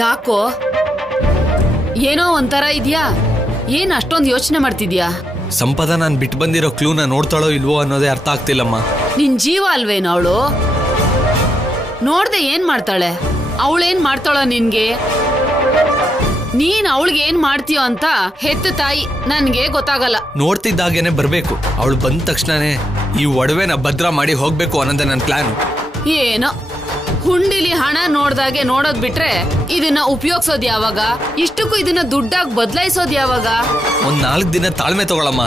ಯಾಕೋ ಏನೋ ಒಂಥರ ಇದ್ಯಾ? ಏನ್ ಅಷ್ಟೊಂದು ಯೋಚನೆ ಮಾಡ್ತಿದ್ಯಾ? ಸಂಪದ ನಾನು ಬಿಟ್ಟು ಬಂದಿರೋ ಕ್ಲೂನ ನೋಡ್ತಾಳೋ ಇಲ್ವೋ ಅನ್ನೋದೇ ಅರ್ಥ ಆಗ್ತಿಲ್ಲಮ್ಮ. ನಿನ್ ಜೀವ ಅಲ್ವೇನು ಅವಳು? ನೋಡ್ದೆ ಏನ್ ಮಾಡ್ತಾಳೆ? ಅವಳೇನ್ ಮಾಡ್ತಾಳೋ ನಿನ್ಗೆ? ನೀನ್ ಅವಳಿಗೆ ಏನ್ ಮಾಡ್ತೀಯೋ ಅಂತ ಹೆತ್ತ ತಾಯಿ ನನ್ಗೆ ಗೊತ್ತಾಗಲ್ಲ. ನೋಡ್ತಿದ್ದಾಗೇನೆ ಬರ್ಬೇಕು. ಅವಳು ಬಂದ ತಕ್ಷಣನೇ ಈ ಒಡವೆನ ಭದ್ರ ಮಾಡಿ ಹೋಗ್ಬೇಕು ಅನ್ನೋದೇ ನನ್ನ ಪ್ಲಾನ್. ಏನೋ ಹುಂಡಿಲಿ ಹಣ ನೋಡ್ದಾಗೆ ನೋಡೋದ್ ಬಿಟ್ರೆ ಇದನ್ನ ಉಪಯೋಗಿಸೋದ್ ಯಾವಾಗ? ಇಷ್ಟಕ್ಕೂ ಇದನ್ನ ದುಡ್ಡಾಗಿ ಬದಲಾಯಿಸೋದ್ ಯಾವಾಗ? ಒಂದ್ 4 ದಿನ ತಾಳ್ಮೆ ತಗೊಳಮ್ಮ.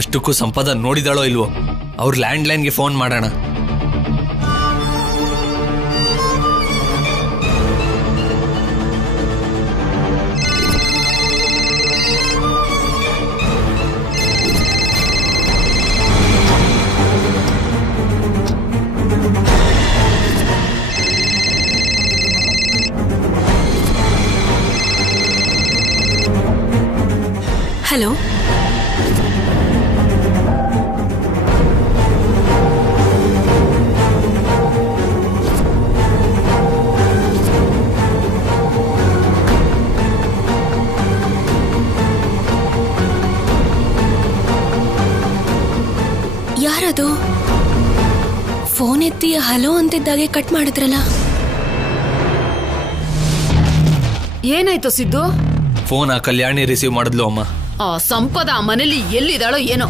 ಅಷ್ಟಕ್ಕೂ ಸಂಪದ ನೋಡಿದಾಳೋ ಇಲ್ವೋ? ಅವ್ರ ಲ್ಯಾಂಡ್ ಲೈನ್ಗೆ ಫೋನ್ ಮಾಡೋಣ. ಹಲೋ, ಯಾರದು? ಫೋನ್ ಎತ್ತಿ ಹಲೋ ಅಂತಿದ್ದಾಗೆ ಕಟ್ ಮಾಡಿದ್ರಲ್ಲ. ಏನಾಯ್ತು ಸಿದ್ದು? ಫೋನ್ ಆ ಕಲ್ಯಾಣಿ ರಿಸೀವ್ ಮಾಡಿದ್ಲು ಅಮ್ಮ. ಆ ಸಂಪದ ಆ ಮನೇಲಿ ಎಲ್ಲಿದ್ದಾಳೋ ಏನೋ.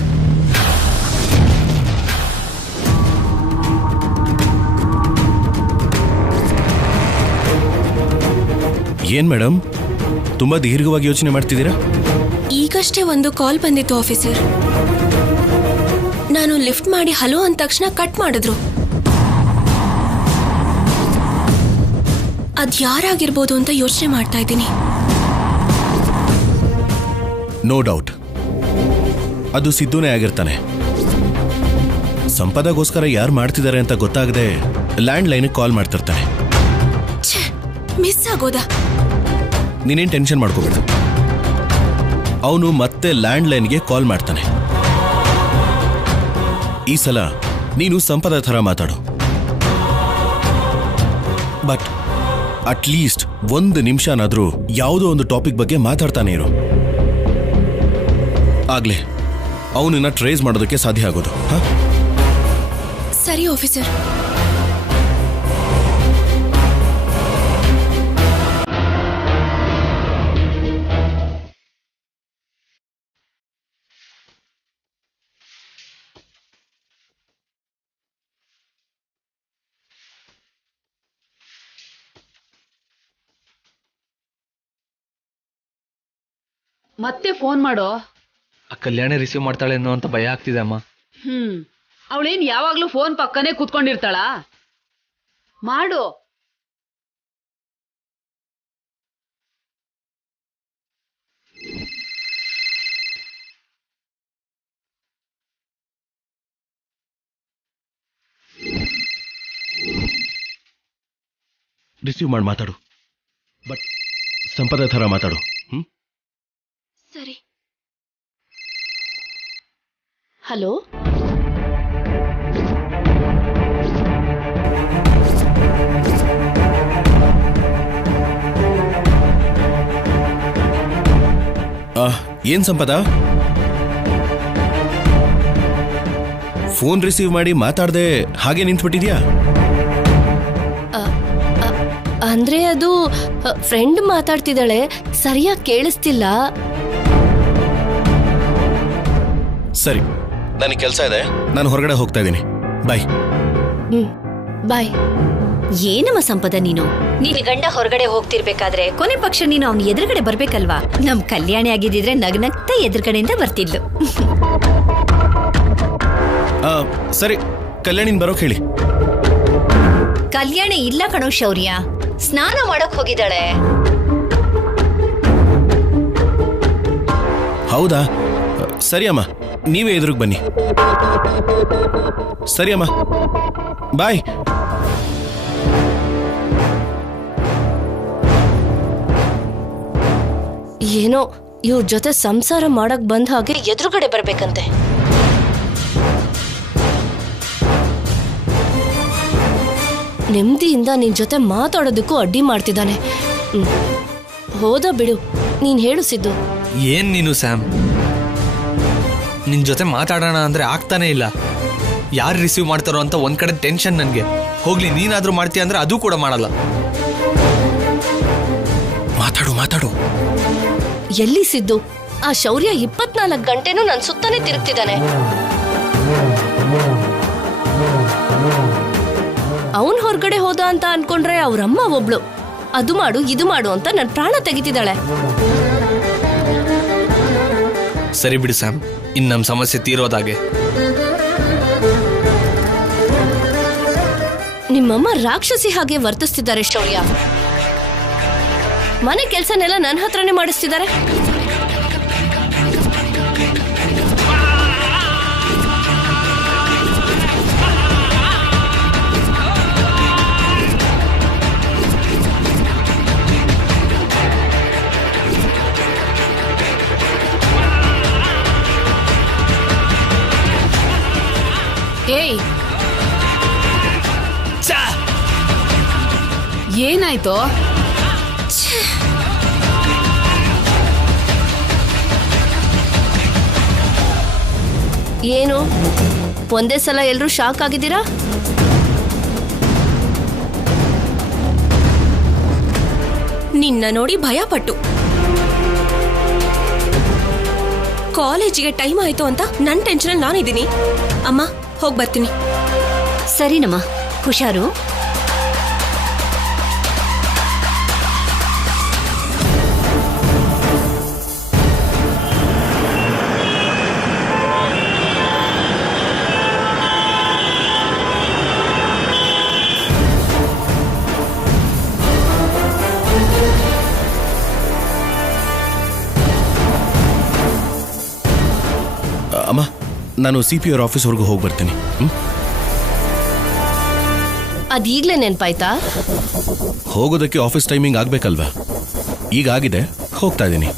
ಏನ್ ಮೇಡಮ್, ತುಂಬಾ ದೀರ್ಘವಾಗಿ ಯೋಚನೆ ಮಾಡ್ತಿದ್ದೀರಾ? ಈಗಷ್ಟೇ ಒಂದು ಕಾಲ್ ಬಂದಿತ್ತು ಆಫೀಸರ್. ನಾನು ಲಿಫ್ಟ್ ಮಾಡಿ ಹಲೋ ಅಂದ ತಕ್ಷಣ ಕಟ್ ಮಾಡಿದ್ರು. ಅದ್ ಯಾರಾಗಿರ್ಬೋದು ಅಂತ ಯೋಚನೆ ಮಾಡ್ತಾ ಇದ್ದೀನಿ. ನೋ ಡೌಟ್ ಅದು ಸಿದ್ದುನೇ ಆಗಿರ್ತಾನೆ. ಸಂಪದಗೋಸ್ಕರ ಯಾರು ಮಾಡ್ತಿದ್ದಾರೆ ಅಂತ ಗೊತ್ತಾಗದೆ ಲ್ಯಾಂಡ್ ಲೈನ್ ಕಾಲ್ ಮಾಡ್ತಿರ್ತಾನೆ. ಮಿಸ್ ಆಗೋದಾ? ನೀನೇನ್ ಟೆನ್ಷನ್ ಮಾಡ್ಕೋಬೇಡ. ಅವನು ಮತ್ತೆ ಲ್ಯಾಂಡ್ ಲೈನ್ಗೆ ಕಾಲ್ ಮಾಡ್ತಾನೆ. ಈ ಸಲ ನೀನು ಸಂಪದ ಥರ ಮಾತಾಡು. ಬಟ್ ಅಟ್ಲೀಸ್ಟ್ 1 ನಿಮಿಷನಾದ್ರೂ ಯಾವುದೋ ಒಂದು ಟಾಪಿಕ್ ಬಗ್ಗೆ ಮಾತಾಡ್ತಾನೆ ಇರು. ಆಗ್ಲೇ ಅವನನ್ನ ಟ್ರೇಸ್ ಮಾಡೋದಕ್ಕೆ ಸಾಧ್ಯ ಆಗೋದು. ಸರಿ ಆಫೀಸರ್. ಮತ್ತೆ ಫೋನ್ ಮಾಡೋ. ಆ ಕಲ್ಯಾಣಿ ರಿಸೀವ್ ಮಾಡ್ತಾಳೇನೋ ಅಂತ ಭಯ ಆಗ್ತಿದೆ ಅಮ್ಮ. ಅವಳೇನ್ ಯಾವಾಗ್ಲೂ ಫೋನ್ ಪಕ್ಕನೇ ಕೂತ್ಕೊಂಡಿರ್ತಾಳ? ಮಾಡು. ರಿಸೀವ್ ಮಾಡಿ ಮಾತಾಡು, ಬಟ್ ಸಂಪದ ಥರ ಮಾತಾಡು. ಸರಿ. ಹಲೋ, ಏನ್ ಸಂಪದ, ಫೋನ್ ರಿಸೀವ್ ಮಾಡಿ ಮಾತಾಡದೆ ಹಾಗೆ ನಿಂತ್ಬಿಟ್ಟಿದ್ಯಾ? ಅಂದ್ರೆ ಅದು ಫ್ರೆಂಡ್ ಮಾತಾಡ್ತಿದ್ದಾಳೆ, ಸರಿಯಾಗಿ ಕೇಳಿಸ್ತಿಲ್ಲ. ಸರಿ, ನನಗೆ ಕೆಲಸ ಇದೆ, ನಾನು ಹೊರಗಡೆ ಹೋಗ್ತಾ ಇದ್ದೀನಿ. ಬಾಯ್. ಬಾಯ್. ಏನಮ್ಮ ಸಂಪದ, ನೀನು ಗಂಡ ಹೊರಗಡೆ ಹೋಗ್ತಿರ್ಬೇಕಾದ್ರೆ ಕೊನೆ ಪಕ್ಷ ನೀನು ಅವನ ಎದುರುಗಡೆ ಬರ್ಬೇಕಲ್ವಾ? ನಮ್ ಕಲ್ಯಾಣಿ ಆಗಿದ್ದಿದ್ರೆ ನಗ್ನಗ್ತಾ ಎದುರುಗಡೆಯಿಂದ ಬರ್ತಿದ್ಲು. ಸರಿ, ಕಲ್ಯಾಣಿನ್ ಬರೋಕ್ ಹೇಳಿ. ಕಲ್ಯಾಣಿ ಇಲ್ಲ ಕಣೋ ಶೌರ್ಯ, ಸ್ನಾನ ಮಾಡಕ್ ಹೋಗಿದ್ದಾಳೆ. ಹೌದಾ? ಸರಿ ಅಮ್ಮ, ನೀವೇ ಎದುರಿಗೆ ಬನ್ನಿ. ಸರಿ ಅಮ್ಮ, ಬಾಯ್. ಏನೋ ಇವ್ರ ಜೊತೆ ಸಂಸಾರ ಮಾಡಕ್ ಬಂದ ಹಾಗೆ ಎದುರುಗಡೆ ಬರ್ಬೇಕಂತೆ. ನೆಮ್ಮದಿಯಿಂದ ನಿನ್ ಜೊತೆ ಮಾತಾಡೋದಕ್ಕೂ ಅಡ್ಡಿ ಮಾಡ್ತಿದ್ದಾನೆ. ಹೋದ ಬಿಡು, ನೀನ್ ಹೇಳು ಸಿದ್ದು. ಏನ್ ನೀನು ಸ್ಯಾಮ್, ನಿನ್ ಜೊತೆ ಮಾತಾಡೋಣ ಅಂದ್ರೆ ಆಗ್ತಾನೆ ಇಲ್ಲ. ಯಾರು ರಿಸೀವ್ ಮಾಡ್ತಾರೋ ಅಂತ ಒಂದ್ ಕಡೆ ಟೆನ್ಷನ್ ನನ್ಗೆ. ಹೋಗ್ಲಿ, ನೀನಾದ್ರೂ ಮಾಡ್ತೀಯ ಅಂದ್ರೆ ಅದು ಕೂಡ ಮಾಡಲ್ಲ. ಮಾತಾಡು ಮಾತಾಡು. ಎಲ್ಲಿ ಸಿದ್ದು? ಆ ಶೌರ್ಯ 24 ಗಂಟೆನೂ ನನ್ ಸುತ್ತಾನೆ ತಿರುಗ್ತಿದ್ದಾನೆ. ಅವನ್ ಹೊರಗಡೆ ಹೋದ ಅಂತ ಅನ್ಕೊಂಡ್ರೆ ಅವ್ರಮ್ಮ ಒಬ್ಳು ಅದು ಮಾಡು ಇದು ಮಾಡು ಅಂತ ನನ್ ಪ್ರಾಣ ತೆಗಿತಿದ್ದಾಳೆ. ಸರಿ ಬಿಡು ಸ್ಯಾಮ್, ಇನ್ ನಮ್ ಸಮಸ್ಯೆ ತೀರೋದಾಗೆ. ನಿಮ್ಮಮ್ಮ ರಾಕ್ಷಸಿ ಹಾಗೆ ವರ್ತಿಸ್ತಿದ್ದಾರೆ ಶೌರ್ಯ. ಮನೆ ಕೆಲ್ಸನೆಲ್ಲ ನನ್ನ ಹತ್ರನೇ ಮಾಡಿಸ್ತಿದ್ದಾರೆ. ಏಯ್, ಏನಾಯ್ತು? ಏನು ಒಂದೇ ಸಲ ಎಲ್ರೂ ಶಾಕ್ ಆಗಿದ್ದೀರಾ? ನಿನ್ನ ನೋಡಿ ಭಯಪಟ್ಟು ಕಾಲೇಜಿಗೆ ಟೈಮ್ ಆಯ್ತು ಅಂತ ನನ್ನ ಟೆನ್ಷನ್ ನಾನಿದ್ದೀನಿ. ಅಮ್ಮ ಹೋಗಿ ಬರ್ತೀನಿ. ಸರಿನಮ್ಮ, ಹುಷಾರು. ಅಮ್ಮ, ನಾನು CPR ಆಫೀಸ್ವರೆಗೂ ಹೋಗಿ ಬರ್ತೀನಿ. ಅದೀಗ್ಲೇ ನೆನ್ಪಾಯ್ತಾ? ಹೋಗೋದಕ್ಕೆ ಆಫೀಸ್ ಟೈಮಿಂಗ್ ಆಗ್ಬೇಕಲ್ವಾ? ಈಗ ಆಗಿದೆ, ಹೋಗ್ತಾ ಇದ್ದೀನಿ.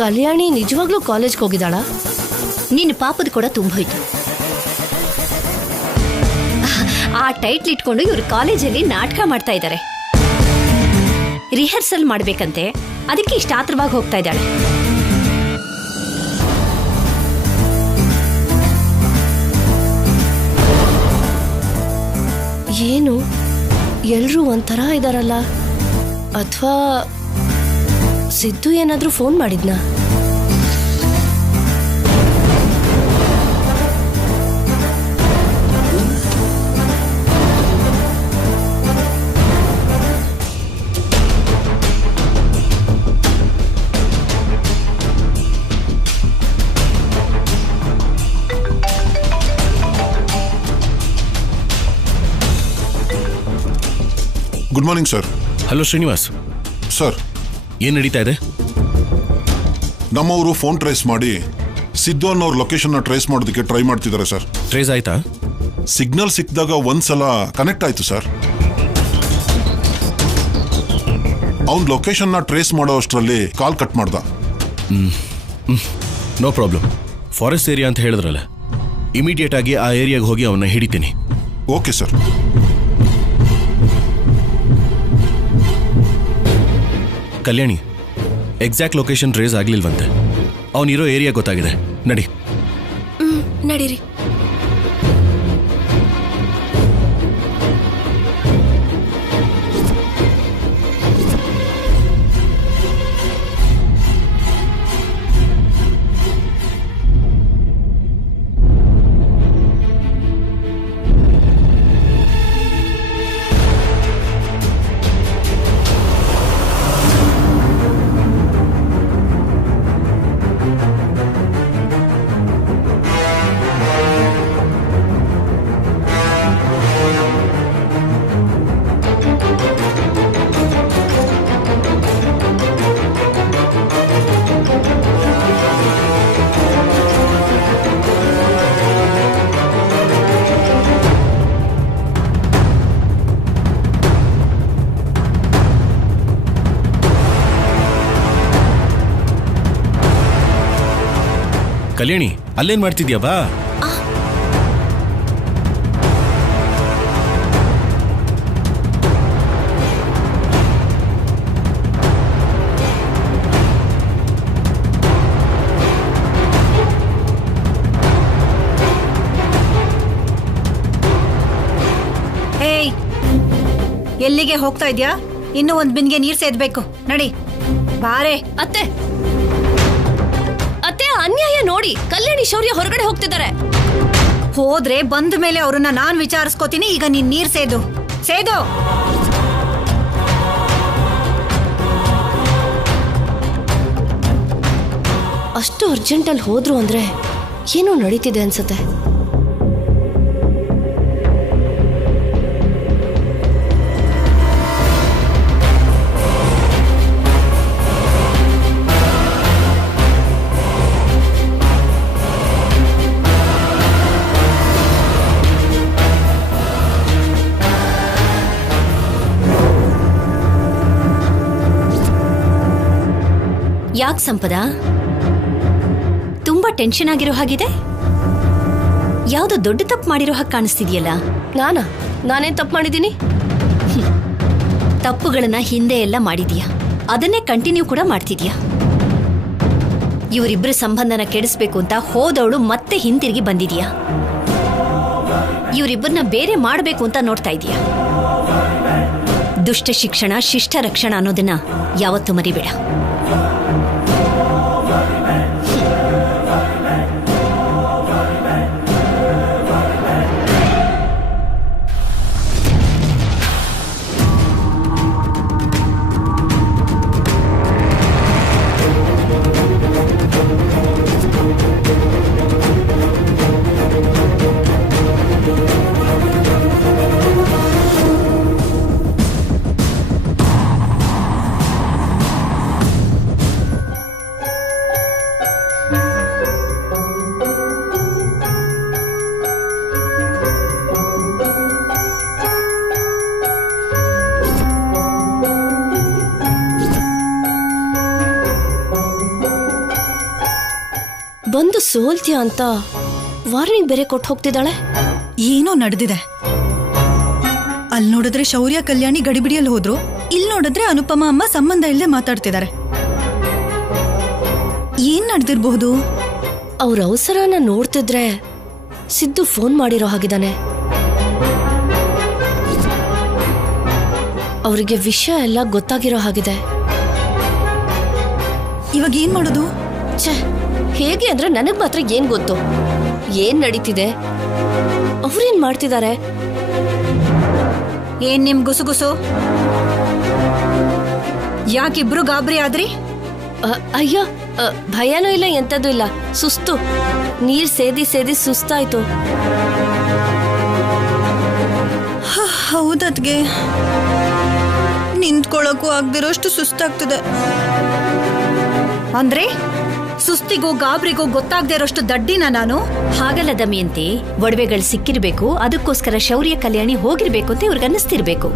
ಕಲ್ಯಾಣಿ ನಿಜವಾಗ್ಲೂ ಕಾಲೇಜ್ಗೆ ಹೋಗಿದ್ದಾಳ? ನಿನ್ನ ಪಾಪದ ಕೂಡ ತುಂಬೋಯ್ತು. ಆ ಟೈಟ್ಲ್ ಇಟ್ಕೊಂಡು ಇವ್ರು ಕಾಲೇಜಲ್ಲಿ ನಾಟಕ ಮಾಡ್ತಾ ಇದ್ದಾರೆ. ರಿಹರ್ಸಲ್ ಮಾಡ್ಬೇಕಂತೆ, ಅದಕ್ಕೆ ಇಷ್ಟ ಆತ್ರವಾಗಿ ಹೋಗ್ತಾ ಇದ್ದಾಳೆ. ಏನು ಎಲ್ರೂ ಒಂಥರ ಇದಾರಲ್ಲ? ಅಥವಾ ಸಿದ್ದು ಏನಾದ್ರೂ ಫೋನ್ ಮಾಡಿದ್ನಾ? Good morning sir. Hello Srinivas. Sir, ಏನು ನಡೀತಾ ಇದೆ? ನಮ್ಮವರು ಫೋನ್ ಟ್ರೇಸ್ ಮಾಡಿ ಸಿದ್ದು ಅನ್ನೋರ್ ಲೊಕೇಶನ್ನ ಟ್ರೇಸ್ ಮಾಡೋದಕ್ಕೆ ಟ್ರೈ ಮಾಡ್ತಿದ್ದಾರೆ ಸರ್. ಟ್ರೇಸ್ ಆಯ್ತಾ? ಸಿಗ್ನಲ್ ಸಿಕ್ಕಿದಾಗ ಒಂದ್ಸಲ ಕನೆಕ್ಟ್ ಆಯ್ತು ಸರ್. ಅವ್ನ ಲೊಕೇಶನ್ನ ಟ್ರೇಸ್ ಮಾಡೋ ಅಷ್ಟರಲ್ಲಿ ಕಾಲ್ ಕಟ್ ಮಾಡ್ದ. No problem. ಫಾರೆಸ್ಟ್ ಏರಿಯಾ ಅಂತ ಹೇಳಿದ್ರಲ್ಲ, ಇಮಿಡಿಯೇಟ್ ಆಗಿ ಆ ಏರಿಯಾಗೆ ಹೋಗಿ ಅವನ್ನ ಹಿಡಿತೀನಿ. Okay sir. Kalyani, exact location trace ಆಗ್ಲಿಲ್ವಂತೆ. ಅವನಿರೋ ಏರಿಯಾ ಗೊತ್ತಾಗಿದೆ, ನಡಿ. ನಡೀರಿ. ಕಲ್ಯಾಣಿ ಅಲ್ಲೇನ್ ಮಾಡ್ತಿದ್ಯಾ ಬಾ. ಹೇಯ್, ಎಲ್ಲಿಗೆ ಹೋಗ್ತಾ ಇದ್ಯಾ? ಇನ್ನೂ ಒಂದ್ ಬಿನ್ಗೆ ನೀರ್ ಸೇದ್ಬೇಕು. ನಡಿ ಬಾರೆ. ಅತ್ತೆ ಅತ್ತೆ, ಅನ್ಯಾಯ ನೋಡಿ. ಕಲ್ಯಾಣಿ ಶೌರ್ಯ ಹೊರಗಡೆ ಹೋಗ್ತಿದ್ದಾರೆ. ಹೋದ್ರೆ ಬಂದ ಮೇಲೆ ಅವ್ರನ್ನ ನಾನ್ ವಿಚಾರಿಸ್ಕೋತೀನಿ. ಈಗ ನೀನ್ ನೀರ್ ಸೇದು. ಅಷ್ಟು ಅರ್ಜೆಂಟಲ್ಲಿ ಹೋದ್ರು ಅಂದ್ರೆ ಏನೋ ನಡೀತಿದೆ ಅನ್ಸುತ್ತೆ. ಯಾಕೆ ಸಂಪದ, ತುಂಬಾ ಟೆನ್ಷನ್ ಆಗಿರೋ ಹಾಗಿದೆ? ಯಾವ್ದೋ ದೊಡ್ಡ ತಪ್ಪು ಮಾಡಿರೋ ಹಾಗೆ ಕಾಣಿಸ್ತಿದ್ಯಲ್ಲ. ನಾನೇನ್ ತಪ್ಪು ಮಾಡಿದ್ದೀನಿ? ತಪ್ಪುಗಳನ್ನ ಹಿಂದೆ ಎಲ್ಲ ಮಾಡಿದೀಯಾ, ಅದನ್ನೇ ಕಂಟಿನ್ಯೂ ಕೂಡ ಮಾಡ್ತಿದ್ಯಾ. ಇವರಿಬ್ಬರ ಸಂಬಂಧನ ಕೆಡಿಸ್ಬೇಕು ಅಂತ ಹೋದವಳು ಮತ್ತೆ ಹಿಂತಿರುಗಿ ಬಂದಿದ್ಯಾ. ಇವರಿಬ್ಬರನ್ನ ಬೇರೆ ಮಾಡಬೇಕು ಅಂತ ನೋಡ್ತಾ ಇದೀಯಾ. ದುಷ್ಟ ಶಿಕ್ಷಣ ಶಿಷ್ಟ ರಕ್ಷಣ ಅನ್ನೋದನ್ನ ಯಾವತ್ತೂ ಮರಿಬೇಡ. ಬಂದು ಸೋಲ್ತೀಯ ಅಂತ ವಾರ್ನಿಂಗ್ ಬೇರೆ ಕೊಟ್ಟು ಹೋಗ್ತಿದ್ದಾಳೆ. ಏನೋ ನಡೆದಿದೆ. ಅಲ್ಲಿ ನೋಡಿದ್ರೆ ಶೌರ್ಯ ಕಲ್ಯಾಣಿ ಗಡಿಬಿಡಿಯಲ್ಲಿ ಹೋದ್ರು, ಇಲ್ಲಿ ನೋಡಿದ್ರೆ ಅನುಪಮ ಅಮ್ಮ ಸಂಬಂಧ ಇಲ್ಲದೆ ಮಾತಾಡ್ತಿದ್ದಾರೆ. ಏನ್ ನಡೆದಿರಬಹುದು? ಅವ್ರ ಅವಸರನ ನೋಡ್ತಿದ್ರೆ ಸಿದ್ದು ಫೋನ್ ಮಾಡಿರೋ ಹಾಗಿದ್ದಾನೆ. ಅವರಿಗೆ ವಿಷಯ ಎಲ್ಲ ಗೊತ್ತಾಗಿರೋ ಹಾಗಿದೆ. ಇವಾಗ ಏನ್ ಮಾಡೋದು? ಛೇ, ಹೇಗೆ ಅಂದ್ರೆ ನನಗ್ ಮಾತ್ರ ಏನ್ ಗೊತ್ತು. ಏನ್ ನಡೀತಿದೆ, ಅವ್ರೇನ್ ಮಾಡ್ತಿದ್ದಾರೆ? ಏನ್ ನಿಮ್ ಗುಸುಗುಸು? ಯಾಕಿಬ್ರು ಗಾಬರಿ ಆದ್ರಿ? ಅಯ್ಯೋ, ಭಯನೂ ಇಲ್ಲ, ಎಂತದೂ ಇಲ್ಲ. ಸುಸ್ತು, ನೀರ್ ಸೇದಿ ಸೇದಿ ಸುಸ್ತಾಯ್ತು. ಹೌದದ್ಗೆ ನಿಂತ್ಕೊಳ್ಳೋಕು ಆಗ್ದಿರೋಷ್ಟು ಸುಸ್ತಾಗ್ತದೆ. ಅಂದ್ರೆ ಸುಸ್ತಿಗೂ ಗಾಬರಿಗೂ ಗೊತ್ತಾಗದೇ ಇರೋಷ್ಟು ದಡ್ಡಿನ ನಾನು? ಹಾಗಲ್ಲ ದಮಯಂತಿ, ಒಡವೆಗಳು ಸಿಕ್ಕಿರ್ಬೇಕು, ಅದಕ್ಕೋಸ್ಕರ ಶೌರ್ಯ ಕಲ್ಯಾಣಿ ಹೋಗಿರ್ಬೇಕು ಅಂತ ಇವ್ರಿಗೆ ಅನ್ನಿಸ್ತಿರ್ಬೇಕು.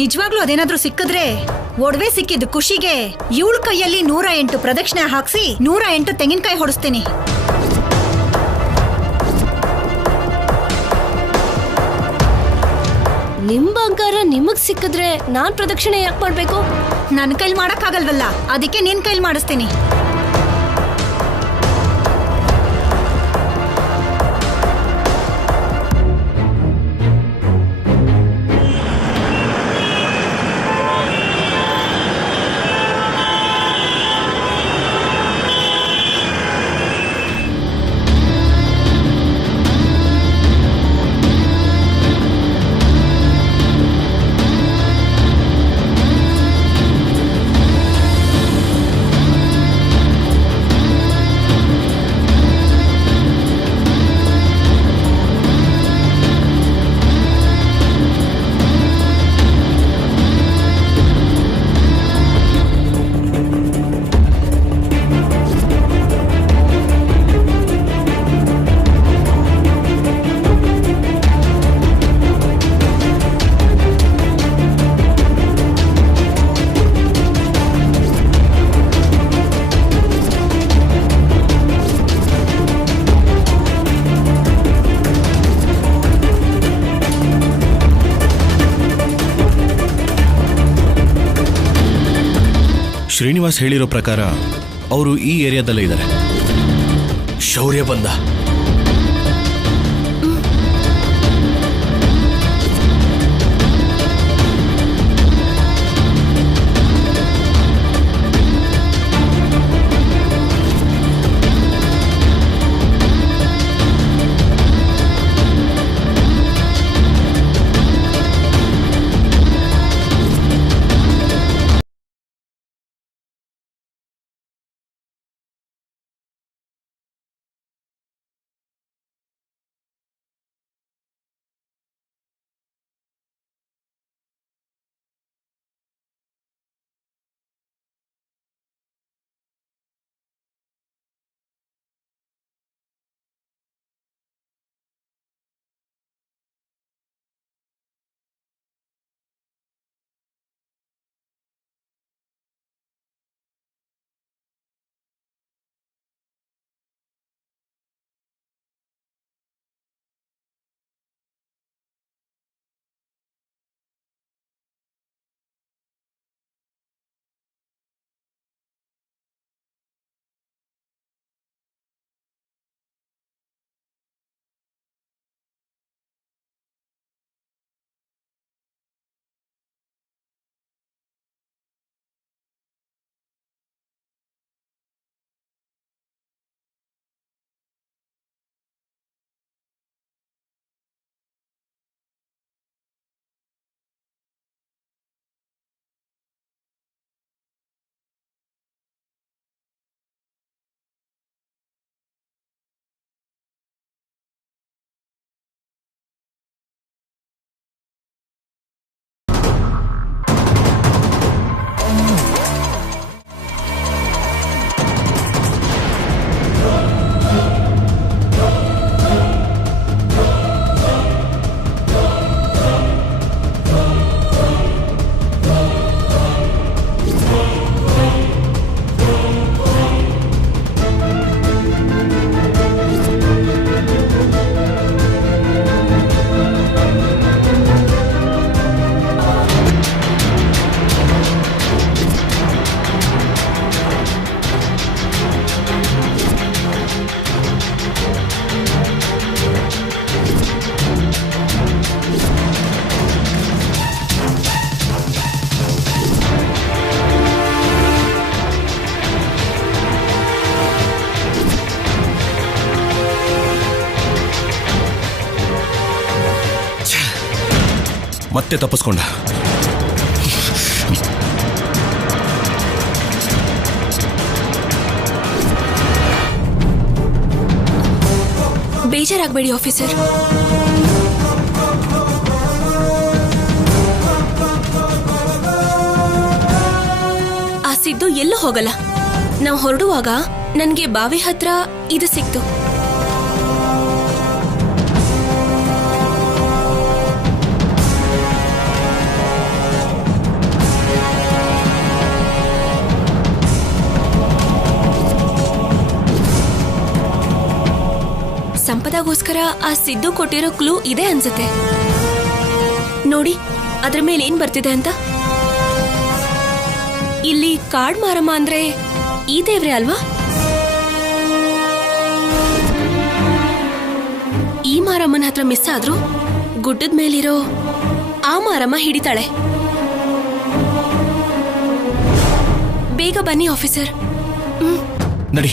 ನಿಜವಾಗ್ಲೂ ಅದೇನಾದ್ರೂ ಸಿಕ್ಕಿದ್ರೆ, ಒಡವೆ ಸಿಕ್ಕಿದ್ದು ಖುಷಿಗೆ ಇವಳ ಕೈಯಲ್ಲಿ 108 ಪ್ರದಕ್ಷಿಣೆ ಹಾಕ್ಸಿ 108 ತೆಂಗಿನಕಾಯಿ ಹೊಡಿಸ್ತೀನಿ. ನಿಮ್ ಬಂಗಾರ ನಿಮಗ್ ಸಿಕ್ಕಿದ್ರೆ ನಾನ್ ಪ್ರದಕ್ಷಿಣೆ ಯಾಕೆ ಮಾಡ್ಬೇಕು? ನನ್ನ ಕೈಲಿ ಮಾಡಕ್ಕಾಗಲ್ವಲ್ಲ, ಅದಕ್ಕೆ ನಿನ್ ಕೈಲಿ ಮಾಡಿಸ್ತೀನಿ. ಶ್ರೀನಿವಾಸ್ ಹೇಳಿರೋ ಪ್ರಕಾರ ಅವರು ಈ ಏರಿಯಾದಲ್ಲೇ ಇದ್ದಾರೆ. ಶೌರ್ಯ ಬಂದ. ಮತ್ತೆ ತಪ್ಪಿಸ್ಕೊಂಡ. ಬೇಜಾರಾಗಬೇಡಿ ಆಫೀಸರ್. ಆ ಸಿದ್ದು ಎಲ್ಲೂ ಹೋಗಲ್ಲ. ನಾವು ಹೊರಡುವಾಗ ನನ್ಗೆ ಬಾವಿ ಹತ್ರ ಇದು ಸಿಕ್ತು. ಸಂಪದಾಗೋಸ್ಕರ ಆ ಸಿದ್ದು ಕೊಟ್ಟಿರೋ ಕ್ಲೂ ಇದೆ ಅನ್ಸುತ್ತೆ. ನೋಡಿ ಅದ್ರ ಮೇಲೆ ಏನ್ ಬರ್ತಿದೆ ಅಂತ. ಇಲ್ಲಿ ಕಾಡ್ ಮಾರಮ್ಮ ಅಂದ್ರೆ ಈ ದೇವ್ರೆ ಅಲ್ವಾ? ಈ ಮಾರಮ್ಮನ ಹತ್ರ ಮಿಸ್ ಆದ್ರೂ ಗುಡ್ಡದ ಮೇಲಿರೋ ಆ ಮಾರಮ್ಮ ಹಿಡಿತಾಳೆ. ಬೇಗ ಬನ್ನಿ ಆಫೀಸರ್. ನಡಿ.